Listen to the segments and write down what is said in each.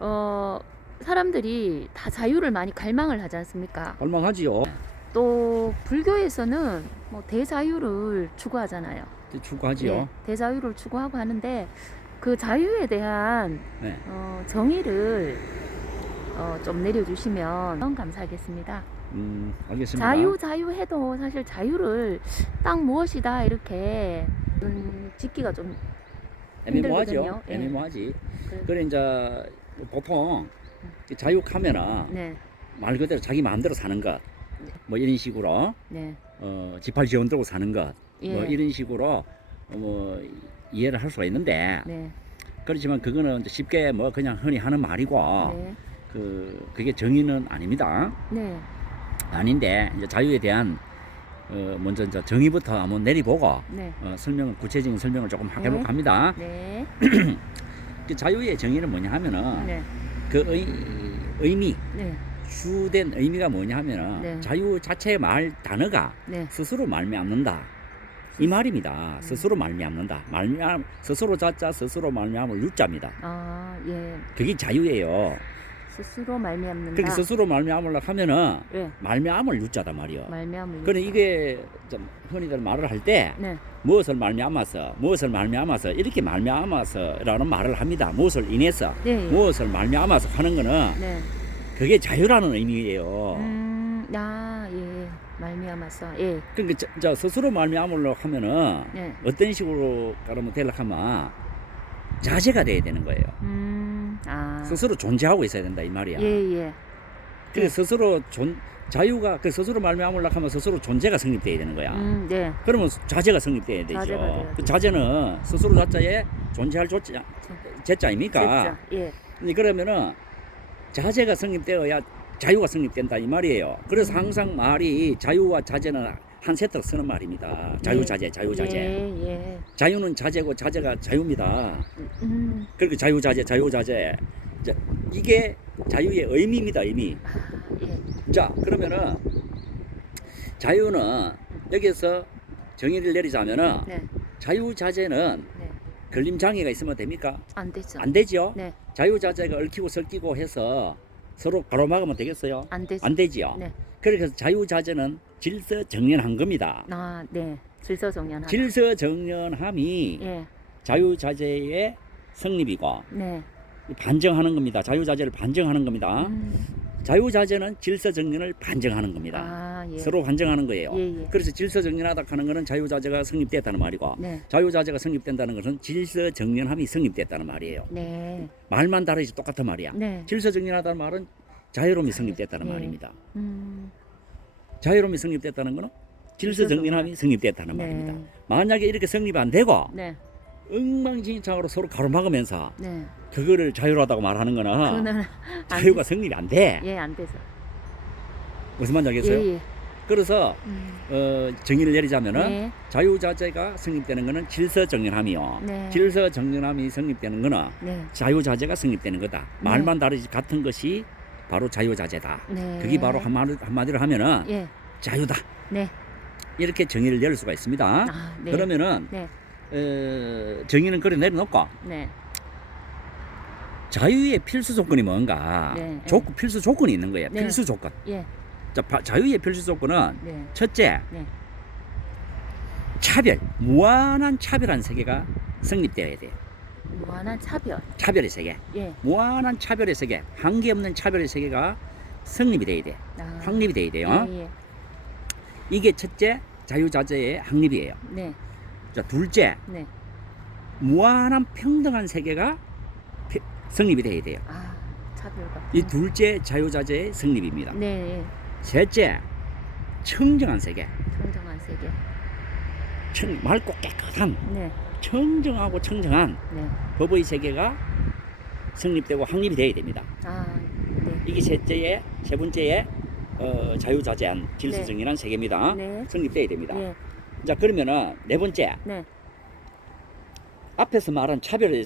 어, 사람들이 다 자유를 많이 갈망을 하지 않습니까? 갈망하지요. 또 불교에서는 뭐 대자유를 추구하잖아요. 추구하지요. 예, 대자유를 추구하고 하는데 그 자유에 대한 네. 정의를 좀 내려주시면 감사하겠습니다. 알겠습니다. 자유 해도 사실 자유를 딱 무엇이다 이렇게 짓기가 좀 애매모하죠. 힘들거든요. 예. 애매모하지. 그래. 그래 이제 보통 자유하면은 네, 말 그대로 자기 마음대로 사는 것, 뭐 이런 식으로 네, 지팔 지원 들고 사는 것, 예, 뭐 이런 식으로 뭐 이해를 할 수가 있는데 네, 그렇지만 그거는 이제 쉽게 뭐 그냥 흔히 하는 말이고 네, 그게 정의는 아닙니다. 네, 아닌데 이제 자유에 대한 먼저 이제 정의부터 한번 내리보고 네, 설명을 구체적인 설명을 조금 네. 해볼까 합니다. 네, 그 자유의 정의는 뭐냐 하면은 네, 그 의미 네, 주된 의미가 뭐냐 하면은 네. 자유 자체의 말 단어가 네. 스스로 말미암는다 이 말입니다. 스스로 말미암는다. 스스로 자자 스스로 말미암을 유자입니다. 아, 예. 그게 자유예요. 스스로 말미암는다. 그렇게 스스로 말미암으려 하면은 예. 말미암을 유자단 말이요. 말미암을. 그래 이게 좀 흔히들 말을 할 때 네, 무엇을 말미암아서 이렇게 말미암아서라는 말을 합니다. 무엇을 인해서 네, 무엇을 말미암아서 하는 거는 네. 그게 자유라는 의미예요. 아, 예. 말미암아서. 예. 그러니까 저 스스로 말미암으려 하면은 네. 어떤 식으로 가르면 되려 하면 자제가 돼야 되는 거예요. 아. 스스로 존재하고 있어야 된다 이 말이야. 예, 예. 그 스스로 자유가 그 스스로 말미암으려 하면 스스로 존재가 성립돼야 되는 거야. 네. 그러면 자제가 성립돼야 되죠. 자제가 돼야지. 그 자제는 스스로 자자에 존재할 제자입니까? 진짜. 예. 그러면은 자제가 성립되어야 자유가 성립된다 이 말이에요. 그래서 항상 말이 자유와 자제는 한 세트로 쓰는 말입니다. 자유자재, 자유자재. 예, 예. 자유는 자제고 자제가 자유입니다. 음. 그리고 자유자재, 자유자재. 자, 이게 자유의 의미입니다, 의미. 예. 자, 그러면은 자유는 여기서 정의를 내리자면은 네. 자유자재는 네. 걸림장애가 있으면 됩니까? 안 되죠. 안 되죠. 네. 자유자재가 얽히고 섞이고 해서 서로 가로막으면 되겠어요? 안 되죠. 안 되지요. 네. 그래서 자유자재는 질서정연한 겁니다. 아, 네. 질서정연하다. 질서정연함이 예. 자유자재의 성립이고 네. 반증하는 겁니다. 자유자재를 반증하는 겁니다. 자유자재는 질서정연을 반증하는 겁니다. 아, 예. 서로 반증하는 거예요. 예, 예. 그래서 질서정연하다 하는 것은 자유자재가 성립됐다는 말이고 네. 자유자재가 성립된다는 것은 질서정연함이 성립됐다는 말이에요. 네. 말만 다르지 똑같은 말이야. 네. 질서정연하다는 말은 자유로움이 성립됐다는 예. 말입니다. 음. 자유로움이 성립됐다는 것은 질서정연함이 성립됐다는 네. 말입니다. 만약에 이렇게 성립이 안 되고 네. 엉망진창으로 서로 가로막으면서 네. 그거를 자유로하다고 말하는 거는 그거는 자유가 성립이 안 돼. 예, 안 되죠. 무슨 말인지 알겠어요? 예, 예. 그래서 정의를 내리자면은 네. 자유자재가 성립되는 것은 질서정연함이요. 네. 질서정연함이 성립되는 것은 네. 자유자재가 성립되는 거다. 말만 다르지 같은 것이 바로 자유자재다. 네. 그게 바로 한마디로 하면은 예. 자유다. 네. 이렇게 정의를 내릴 수가 있습니다. 아, 네. 그러면은 네. 정의는 그래 내려놓고 네. 자유의 필수 조건이 뭔가 네. 필수 조건이 있는 거예요. 네. 필수 조건. 예. 자, 자유의 필수 조건은 네. 첫째 네. 차별, 무한한 차별한 세계가 성립되어야 돼요. 무한한 차별. 차별의 세계, 예. 무한한 차별의 세계, 한계 없는 차별의 세계가 성립이 돼야 돼. 아. 확립이 돼야 돼요. 예, 예. 이게 첫째 자유자재의 확립이에요. 네. 자, 둘째 네. 무한한 평등한 세계가 성립이 돼야 돼요. 아, 차별과. 이 둘째 자유자재의 성립입니다. 네. 예. 셋째 청정한 세계, 청정한 세계. 맑고 깨끗한 네. 청정하고 청정한 네. 법의 세계가 성립되고 확립이 돼야 됩니다. 아, 네. 이게 세 번째의 자유자재한 질서정연한 세계입니다. 네. 성립돼야 됩니다. 예. 자, 그러면은 네 번째 네. 앞에서 말한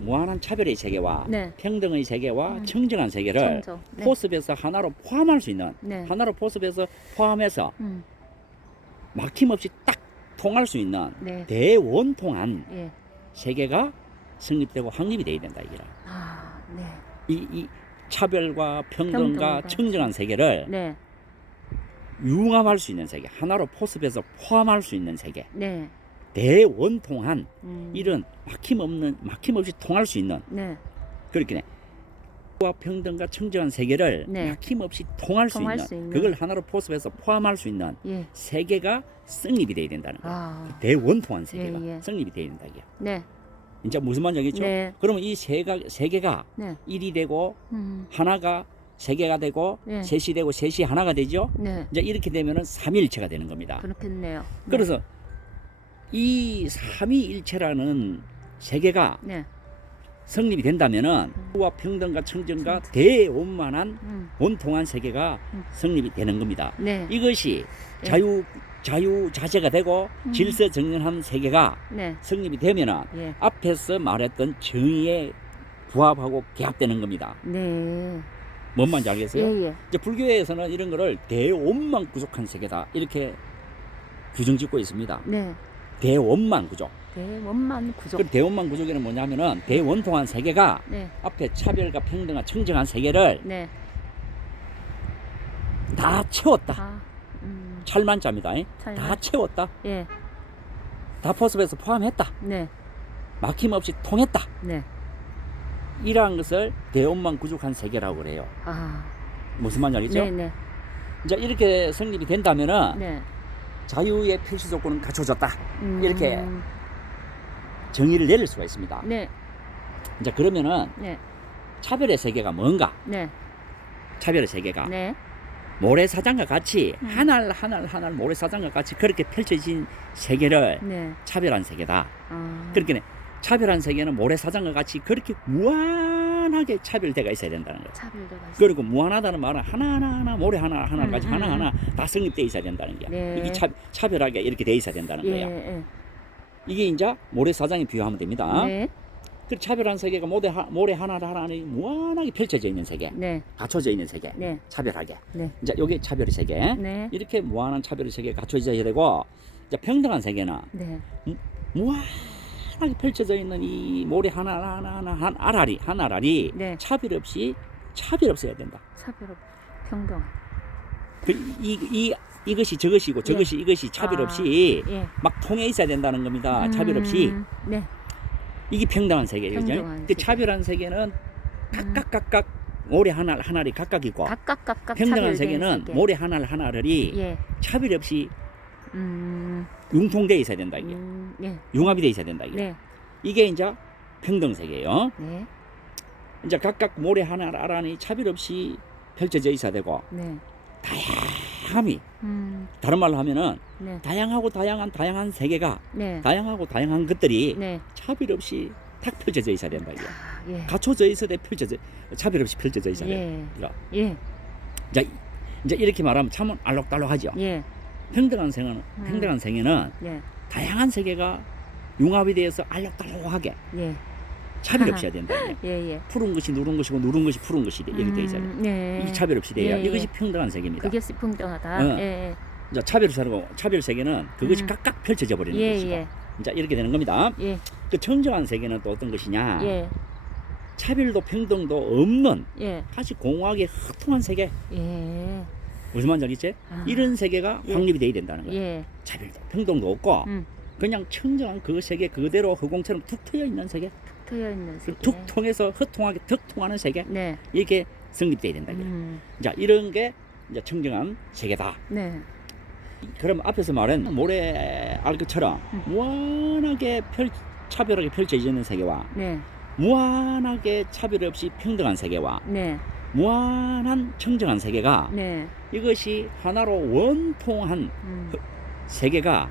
무한한 차별의 세계와 네. 평등의 세계와 청정한 세계를 청정. 네. 포섭해서 하나로 포함할 수 있는 네. 하나로 포섭해서 포함해서 음. 막힘없이 딱 통할 수 있는 네. 대원통한 예. 세계가 성립되고 확립이 돼야 된다 이거라. 아, 네. 이 차별과 평등과 평등과 청정한 세계를 네. 융합할 수 있는 세계, 하나로 포섭해서 포함할 수 있는 세계, 네. 대원통한 음. 이런 막힘없이 통할 수 있는 네. 그렇게 와 평등과 청정한 세계를 네. 막힘없이 통할 수 통할 있는 수 있는. 그걸 하나로 포섭해서 포함할 수 있는 예. 세계가 성립이 돼야 된다는 거예요. 아. 대원통한 세계가 예, 예. 성립이 돼야 된다 이게. 네. 이제 무슨 말인지 알겠죠? 네. 그러면 이 세계가 네. 일이 되고 음. 하나가 세계가 되고 네. 셋이 되고 셋이 하나가 되죠. 네. 이제 이렇게 되면은 삼위일체가 되는 겁니다. 그렇겠네요. 네. 그래서 이 삼위일체라는 세계가 네. 성립이 된다면은 우와 평등과 청정과 대원만한 원통한 세계가 성립이 되는 겁니다. 네. 이것이 네. 자유자재가 되고 질서정연한 세계가 네. 성립이 되면은 예. 앞에서 말했던 정의에 부합하고 개합되는 겁니다. 네. 뭔 말인지 알겠어요? 예, 예. 이제 불교에서는 이런 거를 대원만 구족한 세계다 이렇게 규정짓고 있습니다. 네. 대원만 구족. 대원만 구족. 그 대원만 구족에는 뭐냐면은 대원통한 세계가 네. 앞에 차별과 평등과 청정한 세계를 네. 다 채웠다. 아. 찰만자입니다. 찰만. 다 채웠다. 예. 다 포섭해서 포함했다. 네. 막힘없이 통했다. 네. 이러한 것을 대원만 구족한 세계라고 그래요. 아. 무슨 말인지 알겠죠? 네, 네. 이제 이렇게 성립이 된다면은 네. 자유의 필수 조건은 갖춰졌다. 이렇게 정의를 내릴 수가 있습니다. 네. 이제 그러면은 네. 차별의 세계가 뭔가? 네. 차별의 세계가 네. 모래사장과 같이 하나를 모래사장과 같이 그렇게 펼쳐진 세계를 네. 차별한 세계다. 아. 그렇게 차별한 세계는 모래사장과 같이 그렇게 무한하게 차별대가 있어야 된다는 거예요. 차별대가 있어. 그리고 무한하다는 말은 하나하나 모래 하나까지 하나하나 다 성립돼 있어야 된다는 게. 네. 이게 차별하게 이렇게 돼 있어야 된다는 예, 거예요. 예. 이게 이제 모래사장에 비유하면 됩니다. 네. 그 차별한 세계가 모래 하나하나 무한하게 펼쳐져 있는 세계, 네. 갖춰져 있는 세계, 네. 차별하게. 네. 이제 여기 차별의 세계. 네. 이렇게 무한한 차별의 세계가 갖춰져야 되고, 이제 평등한 세계는 네. 무한하게 펼쳐져 있는 이 모래 하나하나 한 알알이 네. 차별 없어야 된다. 차별 없 평등. 이것이 저것이고 저것이 이것이 차별 없이 예. 막 통해 있어야 된다는 겁니다. 차별 없이. 네. 이게 평등한 세계예요. 평등한 그 세계. 차별한 세계는 각각 모래 하나를 각각 있고, 각각 평등한 차별된 세계는 세계. 모래 하나를 예. 차별 없이 음. 융통돼 있어야 된다 이게. 예. 융합이 돼 있어야 된다 이게. 네. 이게 이제 평등 세계예요. 네. 이제 각각 모래 하나를 차별 없이 펼쳐져 있어야 되고, 네. 다양함이 다른 말로 하면은 네. 다양한 세계가 네. 다양한 것들이 네. 차별 없이 탁 펼쳐져 있어야 된다 이게. 예. 갖춰져 있어야 돼. 차별 없이 펼쳐져 있어야 돼. 예. 예. 이제 이렇게 말하면 참 알록달록하죠. 예. 평등한 세계는 예. 다양한 세계가 융합이 되어서 알록달록하게 예. 차별 없이 해야 된다. 예. 예. 푸른 것이 누른 것이고 누른 것이 푸른 것이 이렇게 돼 있어야 돼. 네. 이 차별 없이 돼야 예, 이것이 평등한 세계입니다. 그게 평등하다. 예. 이제 차별 세계는 그것이 각각 펼쳐져 버리는 예, 것이고. 예. 이제 이렇게 되는 겁니다. 예. 그 청정한 세계는 또 어떤 것이냐? 예. 차별도 평등도 없는 예. 아주 공허하게 흐통한 세계. 예. 무슨 말인지 알겠지? 아. 이런 세계가 예. 확립이 돼야 된다는 거예요. 예. 차별도 평등도 없고 그냥 청정한 그 세계 그대로 허공처럼 툭 트여 있는 세계. 트여 있는 세계. 툭 통해서 흐통하게 턱 통하는 세계. 네. 이렇게 성립돼야 된다. 자, 이런 게 이제 청정한 세계다. 네. 그럼 앞에서 말한 모래 알것처럼 무한하게 차별하게 펼쳐져 있는 세계와 네. 무한하게 차별 없이 평등한 세계와 네. 무한한 청정한 세계가 네. 이것이 하나로 원통한 세계가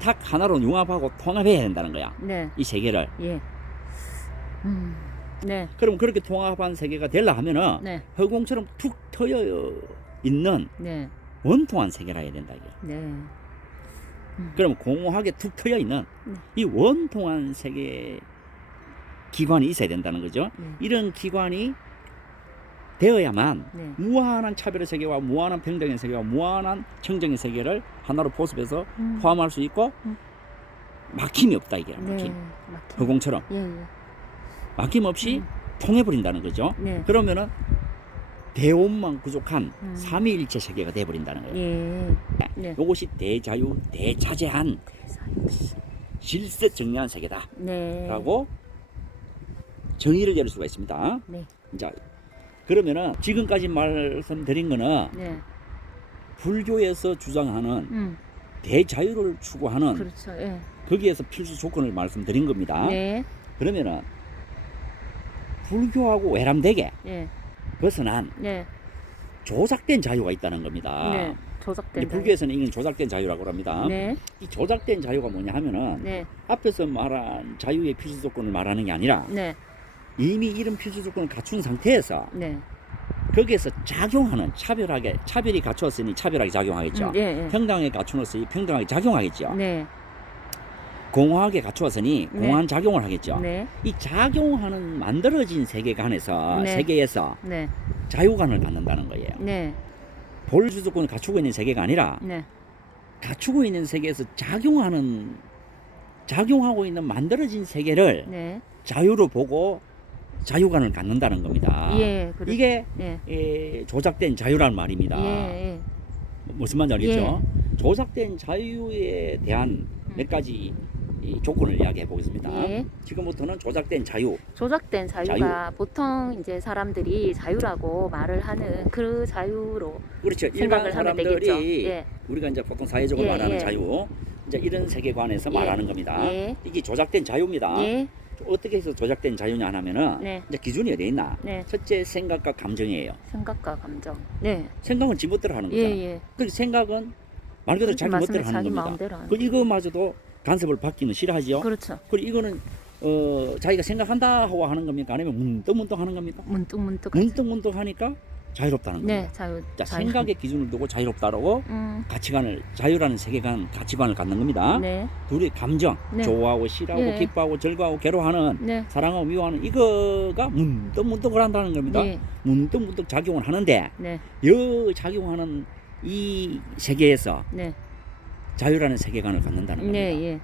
딱 하나로 융합하고 통합해야 된다는 거야. 네. 이 세계를. 예. 네. 그럼 그렇게 통합한 세계가 되려 하면은 네. 허공처럼 툭 트여 있는 네. 원통한 세계라 해야 된다 이게. 네. 그럼 공허하게 툭 트여 있는 네. 이 원통한 세계 기관이 있어야 된다는 거죠. 네. 이런 기관이 되어야만 네. 무한한 차별의 세계와 무한한 평등의 세계와 무한한 청정의 세계를 하나로 포섭해서 포함할 수 있고 막힘이 없다 이게. 막힘. 네. 허공처럼 예. 예. 막힘 없이 통해버린다는 거죠. 네. 그러면은 대원만 부족한 음. 삼위일체 세계가 돼버린다는 거예요. 예. 네. 이것이 대자유, 대자재한 질서 정리한 세계다라고 네. 정의를 내릴 수가 있습니다. 네. 자, 그러면은 지금까지 말씀드린 거는 네. 불교에서 주장하는 대자유를 추구하는 그렇죠. 예. 거기에서 필수 조건을 말씀드린 겁니다. 네. 그러면은 불교하고 외람되게 예. 벗어난 네. 조작된 자유가 있다는 겁니다. 네. 조작된 이제 불교에서는 이건 조작된 자유라고 합니다. 네. 이 조작된 자유가 뭐냐 하면은 네. 앞에서 말한 자유의 필수 조건을 말하는 게 아니라 네. 이미 이런 필수 조건을 갖춘 상태에서 네. 거기에서 작용하는 차별이 갖추었으니 차별하게 작용하겠죠. 예. 예. 평등하게 갖추었으니 평등하게 작용하겠죠. 네. 공허하게 갖추었으니 네. 공허한 작용을 하겠죠. 네. 이 작용하는 만들어진 세계관에서 네. 세계에서 네. 자유관을 갖는다는 거예요. 네. 본주 조건을 갖추고 있는 세계가 아니라 네. 갖추고 있는 세계에서 작용하고 있는 만들어진 세계를 네. 자유로 보고 자유관을 갖는다는 겁니다. 예. 그렇죠. 이게 예. 조작된 자유란 말입니다. 예. 무슨 말인지 알겠죠? 조작된 자유에 대한 몇 가지 이 조건을 이야기해 보겠습니다. 예. 지금부터는 조작된 자유. 조작된 자유가 보통 이제 사람들이 자유라고 말을 하는 그 자유로 그렇죠. 일반 생각을 하면 되겠죠. 사람들이 예. 우리가 이제 보통 사회적으로 예, 말하는 예. 자유, 이제 이런 세계관에서 예. 말하는 겁니다. 예. 이게 조작된 자유입니다. 예. 어떻게 해서 조작된 자유냐 하면은 네. 이제 기준이 어디 있나? 네. 첫째 생각과 감정이에요. 생각과 감정. 네. 생각은 지 멋대로 하는 예. 거잖아. 예. 그 생각은 말 그대로 자기 멋대로 하는 자기 겁니다. 마음대로 하는 그 이거마저도 간섭을 받기는 싫어하지요. 그렇죠. 그리고 이거는 자기가 생각한다 하고 하는 겁니까? 아니면 문득문득 하는 겁니까? 문득문득. 문득문득 하니까 자유롭다는 겁니다. 네. 자유. 자, 생각의 기준을 두고 자유롭다라고 가치관을 자유라는 세계관 가치관을 갖는 겁니다. 네. 둘이 감정, 네. 좋아하고 싫어하고 예. 기뻐하고 즐거워하고 괴로워하는 네. 사랑하고 미워하는 이거가 문득문득을 한다는 겁니다. 네. 문득문득 작용을 하는데 네. 이 작용하는 이 세계에서 네. 자유라는 세계관을 갖는다는 겁니다. 네. 예.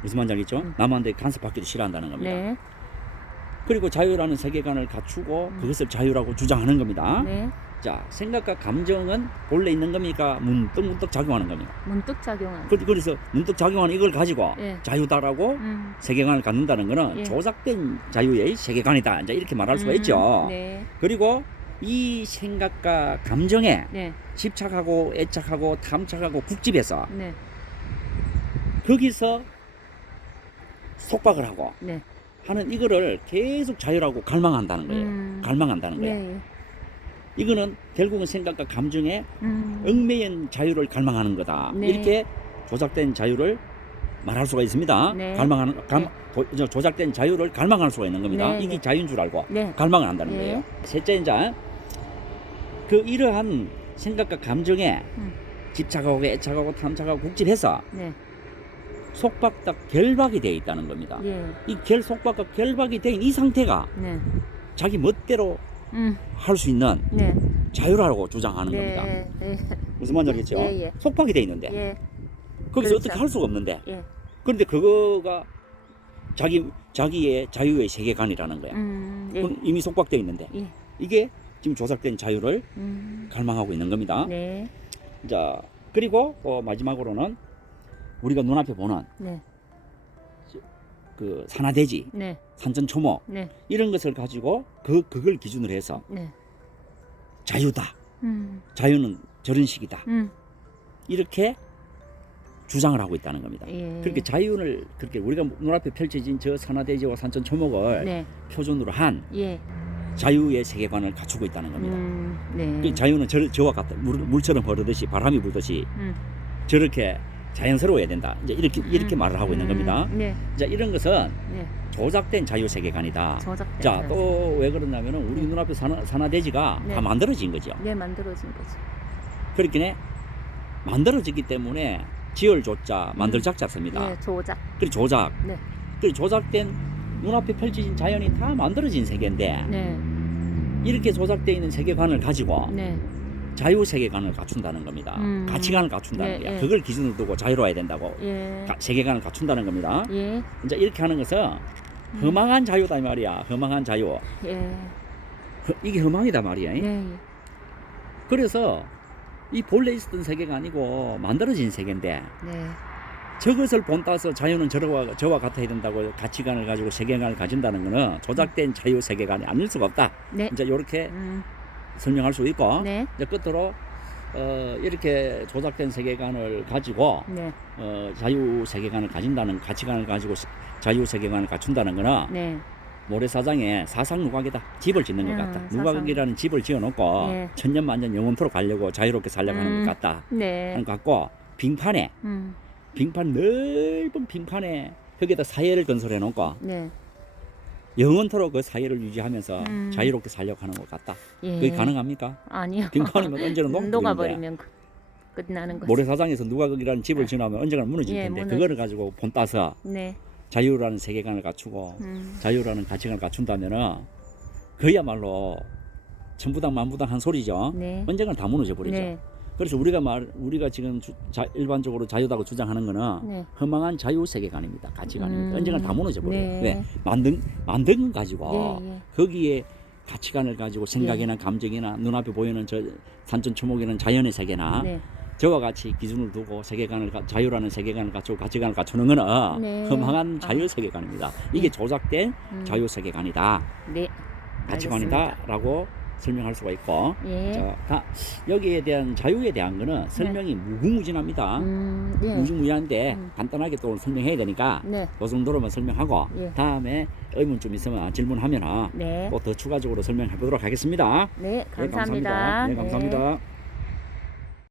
무슨 말인지 알겠죠? 남한테 간섭받기도 싫어한다는 겁니다. 네. 그리고 자유라는 세계관을 갖추고 그것을 자유라고 주장하는 겁니다. 네. 자, 생각과 감정은 본래 있는 겁니까? 문득문득 작용하는 겁니다. 문득 작용하는. 그래서 문득 작용하는 이걸 가지고 예. 자유다라고 세계관을 갖는다는 것은 예. 조작된 자유의 세계관이다. 이제 이렇게 말할 수가 있죠. 네. 그리고 이 생각과 감정에 네. 집착하고 애착하고 탐착하고 국집해서 네. 거기서 속박을 하고 네. 하는 이거를 계속 자유라고 갈망한다는 거예요. 갈망한다는 거예요. 네. 이거는 결국은 생각과 감정에 얽매인 자유를 갈망하는 거다. 네. 이렇게 조작된 자유를 말할 수가 있습니다. 네. 조작된 자유를 갈망할 수가 있는 겁니다. 네. 이게 자유인 줄 알고 네. 갈망을 한다는 네. 거예요. 셋째 이제 그 이러한 생각과 감정에 집착하고 애착하고 탐착하고 국집해서 네. 속박과 결박이 되어 있다는 겁니다. 예. 이 속박과 결박이 된 이 상태가 네. 자기 멋대로 할 수 있는 네. 자유라고 주장하는 겁니다. 네. 네. 무슨 말인지 알겠죠? 예, 예. 속박이 돼 있는데 예. 거기서 그렇죠. 어떻게 할 수가 없는데 예. 그런데 그거가 자기의 자유의 세계관이라는 거야. 예. 그건 이미 속박되어 있는데 예. 이게 지금 조작된 자유를 갈망하고 있는 겁니다. 네. 자, 그리고 마지막으로는 우리가 눈앞에 보는 네. 그 산화대지, 네. 산천초모 네. 이런 것을 가지고 그걸 기준으로 해서 네. 자유다. 자유는 저런 식이다. 이렇게 주장을 하고 있다는 겁니다. 예. 그렇게 자유를 그렇게 우리가 눈앞에 펼쳐진 저 산화대지와 산천초목을 네. 표준으로 한 예. 자유의 세계관을 갖추고 있다는 겁니다. 네. 그 자유는 저와 같다. 물처럼 흐르듯이 바람이 불듯이 저렇게 자연스러워야 된다. 이제 이렇게 말을 하고 있는 겁니다. 네. 자, 이런 것은 네. 조작된 자유 세계관이다. 조작된 자, 자유. 또 왜 그러냐면은 우리 눈앞에 산화대지가 네. 다 만들어진 거죠. 네, 만들어진 거죠. 그렇게 만들어지기 때문에 지을 조자 만들 작자 씁니다. 네, 조작. 그리고 조작. 네. 그리고 조작된 눈앞에 펼쳐진 자연이 다 만들어진 세계인데 네. 이렇게 조작되어 있는 세계관을 가지고 네. 자유 세계관을 갖춘다는 겁니다. 가치관을 갖춘다는 네, 거야. 예. 그걸 기준으로 두고 자유로워야 된다고. 예. 세계관을 갖춘다는 겁니다. 예. 이제 이렇게 하는 것은 허망한 자유다 이 말이야. 허망한 자유. 예. 이게 허망이다 말이야. 네. 그래서 이 본래 있었던 세계가 아니고 만들어진 세계인데 네. 저것을 본따서 자유는 저와 같아야 된다고 가치관을 가지고 세계관을 가진다는 것은 조작된 자유 세계관이 아닐 수가 없다. 네. 이제 이렇게 설명할 수 있고 네. 이제 끝으로 이렇게 조작된 세계관을 가지고 네. 자유 세계관을 가진다는 가치관을 가지고 자유 세계관을 갖춘다는 것은 네. 모래사장에 사상 누각이다. 집을 짓는 것 같다. 사상. 누각이라는 집을 지어놓고 네. 천년만년 영원토록 가려고 자유롭게 살려고 하는 것 같다. 네. 하는 것 같고 빙판에 빙판 넓은 빙판에 거기에다 사회를 건설해 놓고 네. 영원토록 그 사회를 유지하면서 음. 자유롭게 살려고 하는 것 같다. 예. 그게 가능합니까? 아니요. 빙판이면 언제나 녹는데 녹아버리면 끝나는 거죠. 모래사장에서 누각이라는 집을 지어놓으면 언젠가 무너질 예, 텐데 그거를 가지고 본따서 네. 자유라는 세계관을 갖추고 자유라는 가치관을 갖춘다면은 그야말로 천부당 만부당 한 소리죠. 네. 언젠가 다 무너져 버리죠. 네. 그래서 우리가 지금 일반적으로 자유다고 주장하는 거는 네. 허망한 자유 세계관입니다. 가치관입니다. 언젠가 다 무너져 버려요. 네. 왜? 만든 건 가지고 네, 예. 거기에 가치관을 가지고 생각이나 감정이나 눈앞에 보이는 저 산천초목이라는 자연의 세계나 네. 저와 같이 기준을 두고 자유라는 세계관을 갖추고 가치관을 갖추는 거는 네. 허망한 자유 세계관입니다. 이게 네. 조작된 자유 세계관이다. 네. 가치관이다라고 설명할 수가 있고 예. 자, 여기에 대한 자유에 대한 거는 설명이 무궁무진합니다. 네. 무궁무진한데 간단하게 또 설명해야 되니까 네. 그 정도로만 설명하고 예. 다음에 의문 좀 있으면 질문하면은 네. 또 더 추가적으로 설명해 보도록 하겠습니다. 네. 네, 감사합니다. 네, 감사합니다.